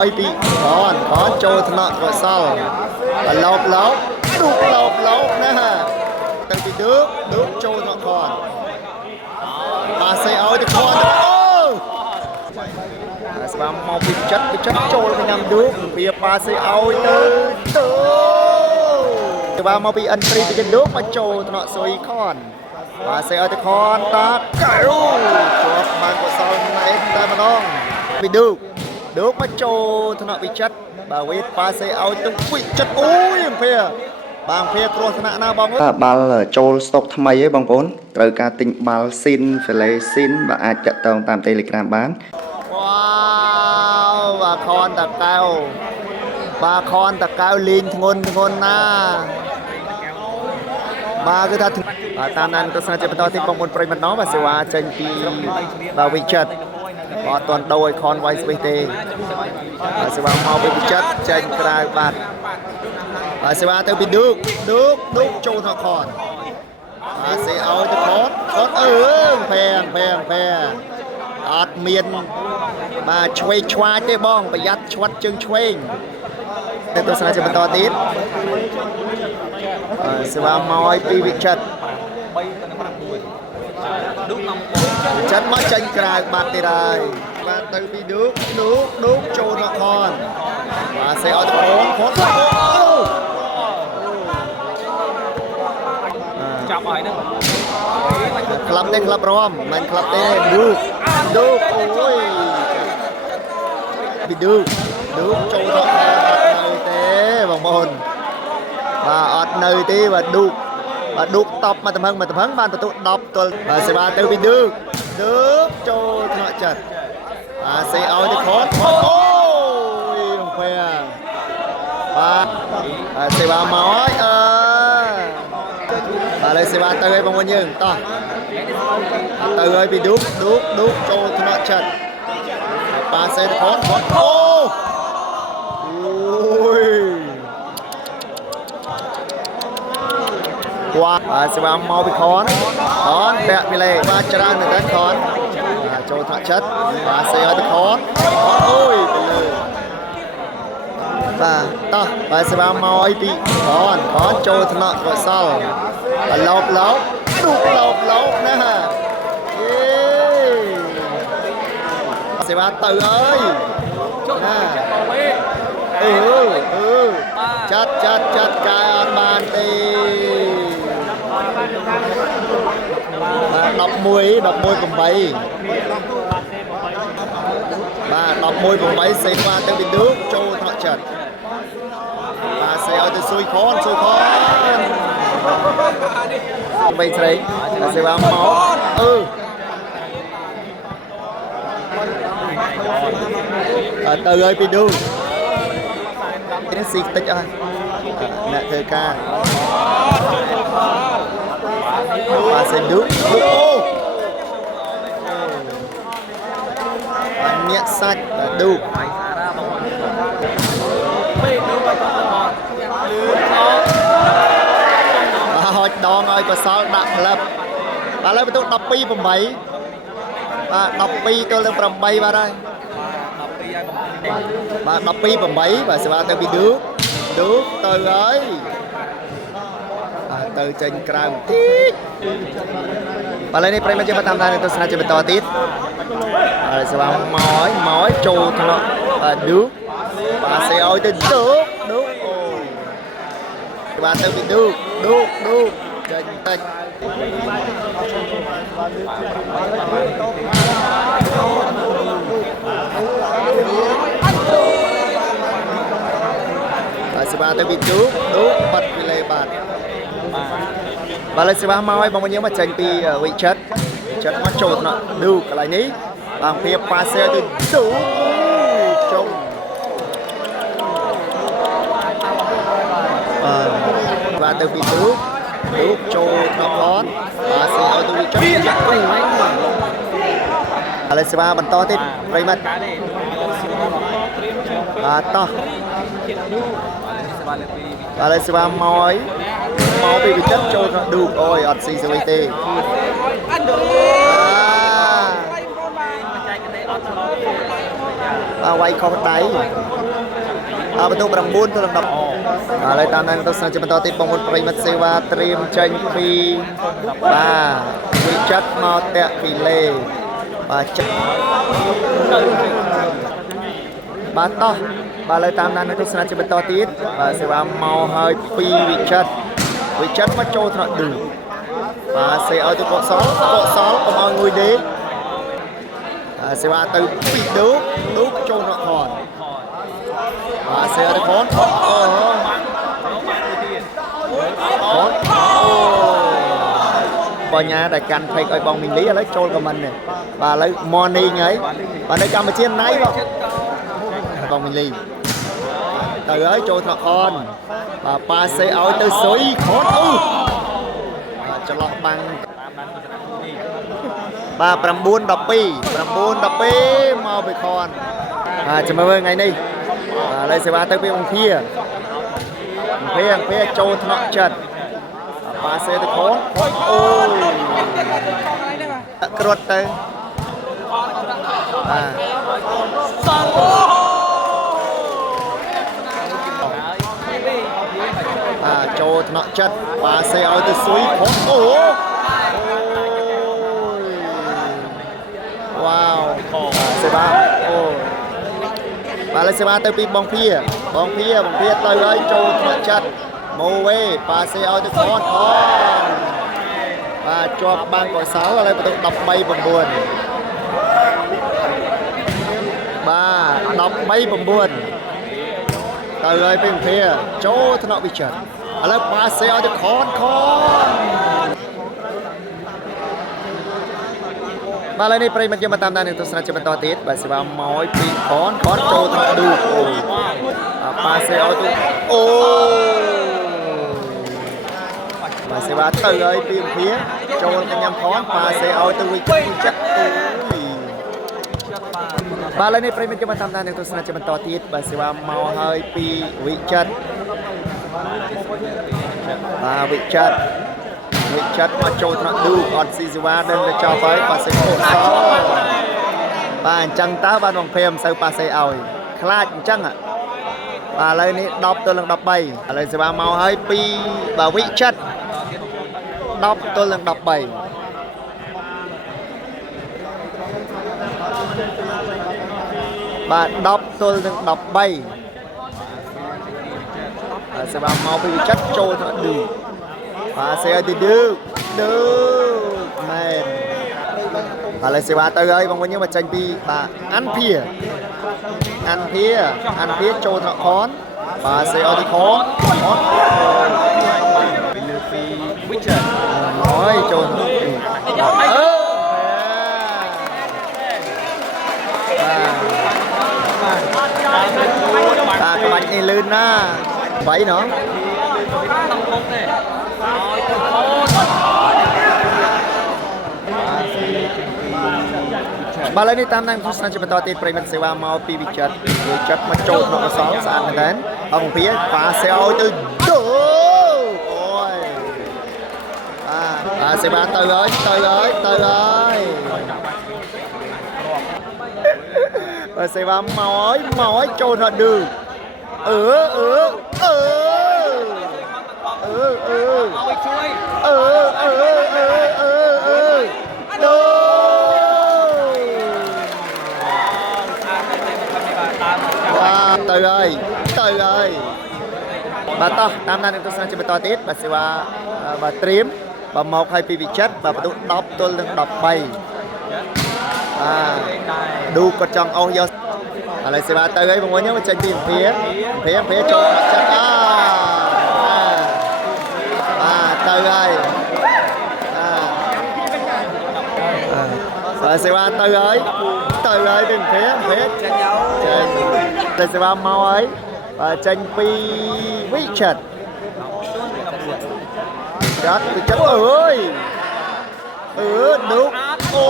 ơi bị con trâu thằng nọ gọi sao lốp lốp đục lốp lốp nè từ bị nước trâu thằng con mà xe ơi thì con và mau bị chất trâu cái nhầm nước vì ba xe ơi từ và mau bị ăn free cái nước mà trâu thằng nọ xoay con và xe ơi thì con ta cãi chuột mang của sao này ta mà non bị được mà trâu thằng nọ bị chất bà viết ba xe ơi tôi bị chất ui bang phê cua thằng nào bong bal trâu stock tham ấy bong vốn từ ca tình bal xin phải lấy xin và ai chặt tông tam telegram bán wow và con tạc cao linh ngôn na ba cái thật tam nan tôi sang chơi to thì bong vốn prey nó và sẽ qua trên pi và vị chất có toàn đôi con vice bt và sẽ vào mau bị chất trên cái bàn sẽ vào tới bị nước trâu thọ còn sẽ ao tới khót phèn ọt miền mà chui choa tới bong phải dắt choát chân chui để tôi sẽ to tiếp sẽ vào mau bị chất chất mất chân cái bàn thì đây và từ bị nước trâu thọ còn và sẽ ao tới khót chọc rồi đó club rom mình club tên được ôi bị được trâu thọ nơi thế vòng môn và ọt nơi thế và đục tập mà tầm hứng ban tụi đọc tôi và sẽ ba từ bị được trâu thọ chật và sẽ ao thì khó ôi khoe và sẽ ba mói đây sẽ ba từ bằng bao nhiêu to từ ơi bị đúc cho nó chật ba sẽ khó ui qua sẽ ba mau bị khó đẹp bị lệ ba chran được khó cho nó chất ba sẽ ơi khó ôi và to và sẽ ba mau bị khó cho nó gọi sao lốp đục lốp nè sẽ ba từ ơi chất cái ăn bàn đi đọc môi cùng bấy và đọc môi cùng bấy sẽ qua tới bên nước châu thọ trật và sẽ ở từ xuôi khó bây giờ đấy sẽ vào máu từ ơi pidu cái xịt tích ơi nè thơ ca và sẽ nước nhẹ sạch và đủ hỏi đòn ơi có sao đặt lập và lấy tôi đọc pi bằng bảy và đọc pi tôi lên bằng bảy vào đây và đọc pi bằng bảy và sẽ vào tôi bị nước từ ấy từ trên cào tít và lên đây prem chơi tam này tôi sẽ chơi to tít sẽ vào mói trâu thọ và nước và sẽ ơi tôi nước và tôi bị nước trên tay và sẽ ba tôi bị nước bật vì lệ bạt và lên sẽ ba mau ấy bằng bao nhiêu mà tranh pi vị chất mắt trộn nọ được lại ní bằng phía pa xe tôi đủ trông và tôi bị nước cho nó khó và sẽ ở tôi chất và lên sẽ ba bắn to tiếp vậy mà to và lên sẽ ba máu bị chất cho nó được ôi ọt xì tê វាយខុសដៃបន្ទុក9ទៅ10ឥឡូវតាមដានទស្សនាជាបន្តទៀតបងប្អូនប្រិយមិត្តសេវាត្រៀមចេញពីបាទវិចិត្រមកតាក់ពីលេបាទចិត្តបាទតោះបាទឥឡូវតាមដានទស្សនាជាបន្តទៀតបាទសេវាមកហើយពីវិចិត្រមកចូលថ្នាក់ឌឺបាទសេឲ្យទៅកកសលកុំឲ្យងុយដេកសេវាទៅពីឌូចូលថ្នាក់ខនបាទសេឲ្យទៅខនបញ្ញាដែលកាន់ផេកឲ្យបងមីលីឥឡូវចូលខមមិននេះបាទឥឡូវ morning ហើយបាទនៅកម្ពុជាណៃបងមីលីទៅហើយចូលថ្នាក់ខនបាទប៉ាសេឲ្យទៅសុយខនបាទចន្លោះបាំងបាទ9 12មកពីខនបាទចាំមើលថ្ងៃនេះបាទឥឡូវសេវាទៅពីអង្គាចូលថ្នាក់ចិត្តប៉ាសេទៅខនអូយគ្រុតទៅបាទចូលថ្នាក់ចិត្តប៉ាសេឲ្យទៅស៊ុយខនអូវ៉ាវសេវាអូបាទឥឡូវសេវាទៅពីបងភាទៅហើយចូលថ្នាក់ចិត្តម៉ូវេប៉ាសេឲ្យទៅខនបាទជាប់បាំងកសលឥឡូវបន្ទុក13 9បាទ13 9ទៅហើយពីភាចូលថ្នាក់វិចិត្រឥឡូវប៉ាសេឲ្យទៅខនបាទឥឡូវនេះប្រិយមិត្តយើងមកតាមដាននឹងទស្សនាជាបន្តទៀតបាទសេវាមកពីខនចូលថ្នាក់ឌូប៉ាសេឲ្យទៅអូបាទសេវាទៅហើយពីភាចូលកញ្ញាំខនប៉ាសេឲ្យទៅវិចិត្របាទឥឡូវនេះប្រិយមិត្តយើងមកតាមដាននឹងទស្សនាជាបន្តទៀតបាទសេវាមកហើយពីវិចិត្របាទវិចិត្រមកចូលថ្នាក់ឌូអត់ស៊ីសេវាដឹងតែចប់ហើយប៉ាសេខុសសបាទអញ្ចឹងតើបាទបងភេមិនសូវប៉ាសេឲ្យខ្លាចអញ្ចឹងបាទឥឡូវនេះ10 ទល់នឹង 13ឥឡូវសេវាមកហើយពីបាទវិចិត្រ10 ទល់នឹង 13បាទ10 ទល់នឹង 13សេវាមកពីវិចិត្រចូលថ្នាក់ឌឺបាទសេឲ្យទៅឌឺមែនឥឡូវសេវាទៅហើយបងប្អូនយើងមកចេញពីបាទអានភាចូលថ្នាក់ខនបាទសេឲ្យទៅខនពីលើពីវិចិត្រហើយចូលថ្នាក់ក្បាច់នេះលឿនណាបៃណោះបាទឥឡូវនេះតាមដានទស្សនាជាបន្តទៀតប្រិយមិត្តសេវាមកពីវិចិត្រមកចូលក្នុងកសលស្អាតមែនទែនអង្គភាប៉ាសេឲ្យទៅដូអូយសេវាទៅហើយបាទសេវាមកហើយចូលថ្នាក់ឌឺឲ្យជួយដូទៅហើយបាទតោះតាមដានទស្សនាជាបន្តទៀតបាទសេវាបាទត្រៀមបាទមកឲ្យពីវិចិត្របាទបន្ទុក10 ទល់នឹង 13ឌូគាត់ចង់អស់យកឥឡូវសេវាទៅហើយបងប្អូនយើងមកចេញពីភាចូលចិត្តទៅហើយសេវាទៅហើយពីភាចេញទៅសេវាមកហើយចេញពីវិចិត្រអើយឌូអូ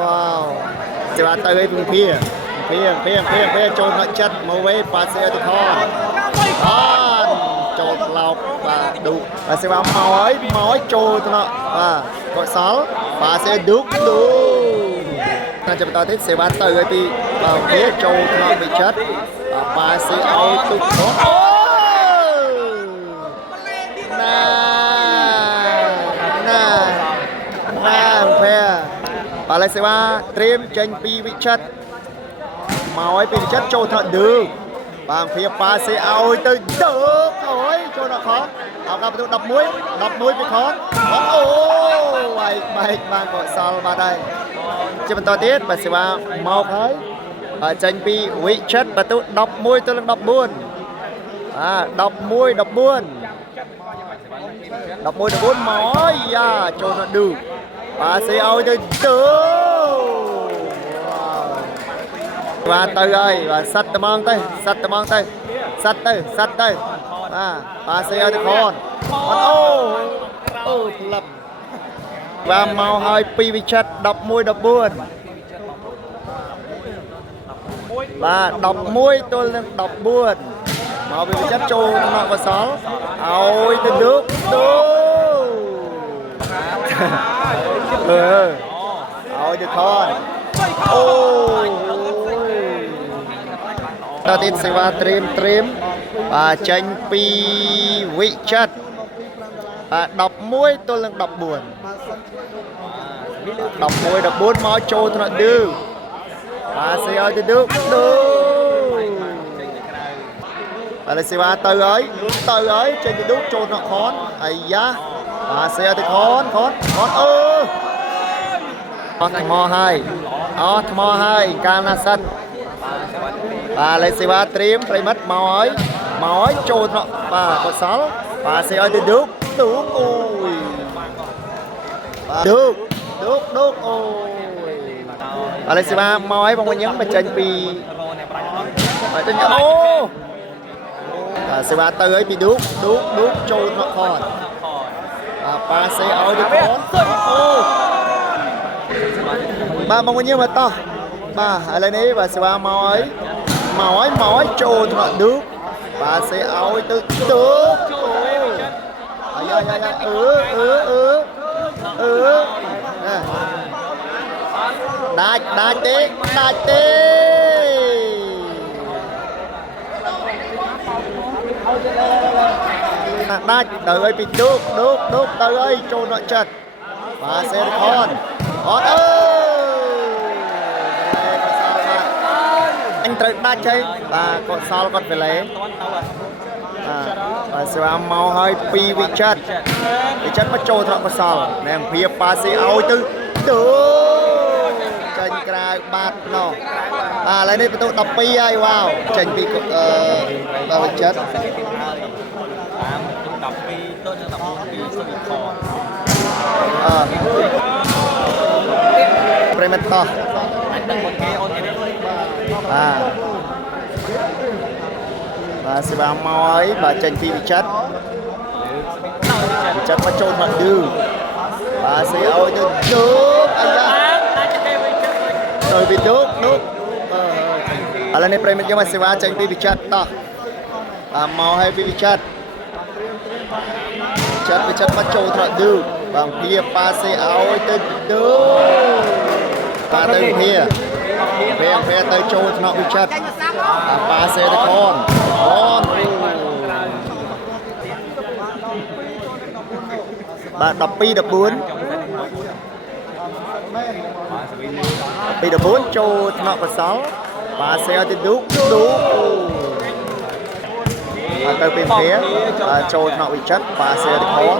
វ៉ាវសេវាទៅឲ្យពីភាចូលថ្នាក់ចិត្តមកវេប៉ាសេទៅខនចូលក្លោកបាទឌូបាទសេវាមកហើយចូលថ្នាក់បាទកុសលប៉ាសេឌូតែ ជាបន្តទៀតសេវាទៅឲ្យពីវាចូលក្នុងវិចិត្រប៉ាស៊ីឲ្យទុកអូណាភែបាទលេសេវាត្រៀមចេញពីវិចិត្រមកឲ្យពីវិចិត្រចូលថ្នាក់ឌឺបាទភៀប៉ាស៊ីឲ្យទៅឌឺអើយចូលដល់ខោเอาកាប់បន្ទូ11ពីខោអូវាយបែកបានកុសលបាទហើយជាបន្តទៀតបាទសេវាមកហើយចេញពីវិចិត្របន្ទូ11ទៅនឹង14បាទ11 14 11មកយ៉ាចូលដល់ឌឺប៉ាស៊ីឲ្យទៅឌឺបាទទៅហើយបាទសិតត្មងទៅសិតទៅបាទប៉ាស៊ីឲ្យទៅខនអូផ្លឹបបាទមកហើយពីវិចិត្រ11 14បាទ11ទល់នឹង14មកពីវិចិត្រចូលមកកសលឲ្យទៅឌឺឲ្យទៅខនអូតើទៀតសេវាត្រៀមបាទចេញពីវិចិត្រ11ទល់នឹង14 11 14មកចូលថ្នាក់ឌឺបាទសេឲ្យទៅឌឺឥឡូវសេវាទៅហើយចេញទៅឌឺចូលថ្នាក់ខនអាយ៉ាបាទសេឲ្យទៅខនអស់ថ្មហើយកាលណាសិនបាទលេសេវាត្រៀមប្រិមិត្តមកហើយចូលថ្នាក់បាទកុសលបាទសេឲ្យទៅឌឺអូយឌឺអូយឥឡូវសេវាមកហើយបងញឹមបញ្ចេញពីចេញអូសេវាទៅហើយពីឌឺចូលថ្នាក់ខនប៉ាសេឲ្យទៅខនអូបាទបងញឹមមកតោះបាទឥឡូវនេះបាទសេវាមកហើយចូលថ្នាក់ឌឺបាទសេឲ្យទៅឌឺអាយ៉ាដាច់ទេដាច់ទៅឲ្យពីឌឺទៅឲ្យចូលថ្នាក់ចិត្តបាទសេខនអត់អញត្រូវដាច់ហើយបាទកុសលគាត់វេលេបាទសេវាមកហើយពីវិចិត្រមកចូលថ្នាក់កុសលណែភៀប៉ាស៊ីឲ្យទៅចេញក្រៅបាត់ណោះឥឡូវនេះបន្ទូ12ហើយវ៉ាវចេញពីបាទវិចិត្រ12ទៅនឹង14ពីសុវិខនប្រិមិត្តតោះអាចដឹងមកគេអូននេះបាទសេវាមកហើយបាទចេញពីវិចិត្រមកចូលមកឌឺបាទសេឲ្យទៅឌឺអាយ៉ាទៅពីឌឺឥឡូវនេះប្រិមិត្តយើងមកសេវាចេញពីវិចិត្រតោះមកហើយពីវិចិត្រមកចូលថ្នាក់ឌឺបាទភៀប៉ាសេឲ្យទៅឌឺបាទទៅភៀទៅចូលថ្នាក់វិចិត្រប៉ាសេទៅខនបាទ12 14ចូលថ្នាក់កសលប៉ាសេទៅឌឺទៅពីភៀចូលថ្នាក់វិចិត្រប៉ាសេទៅខន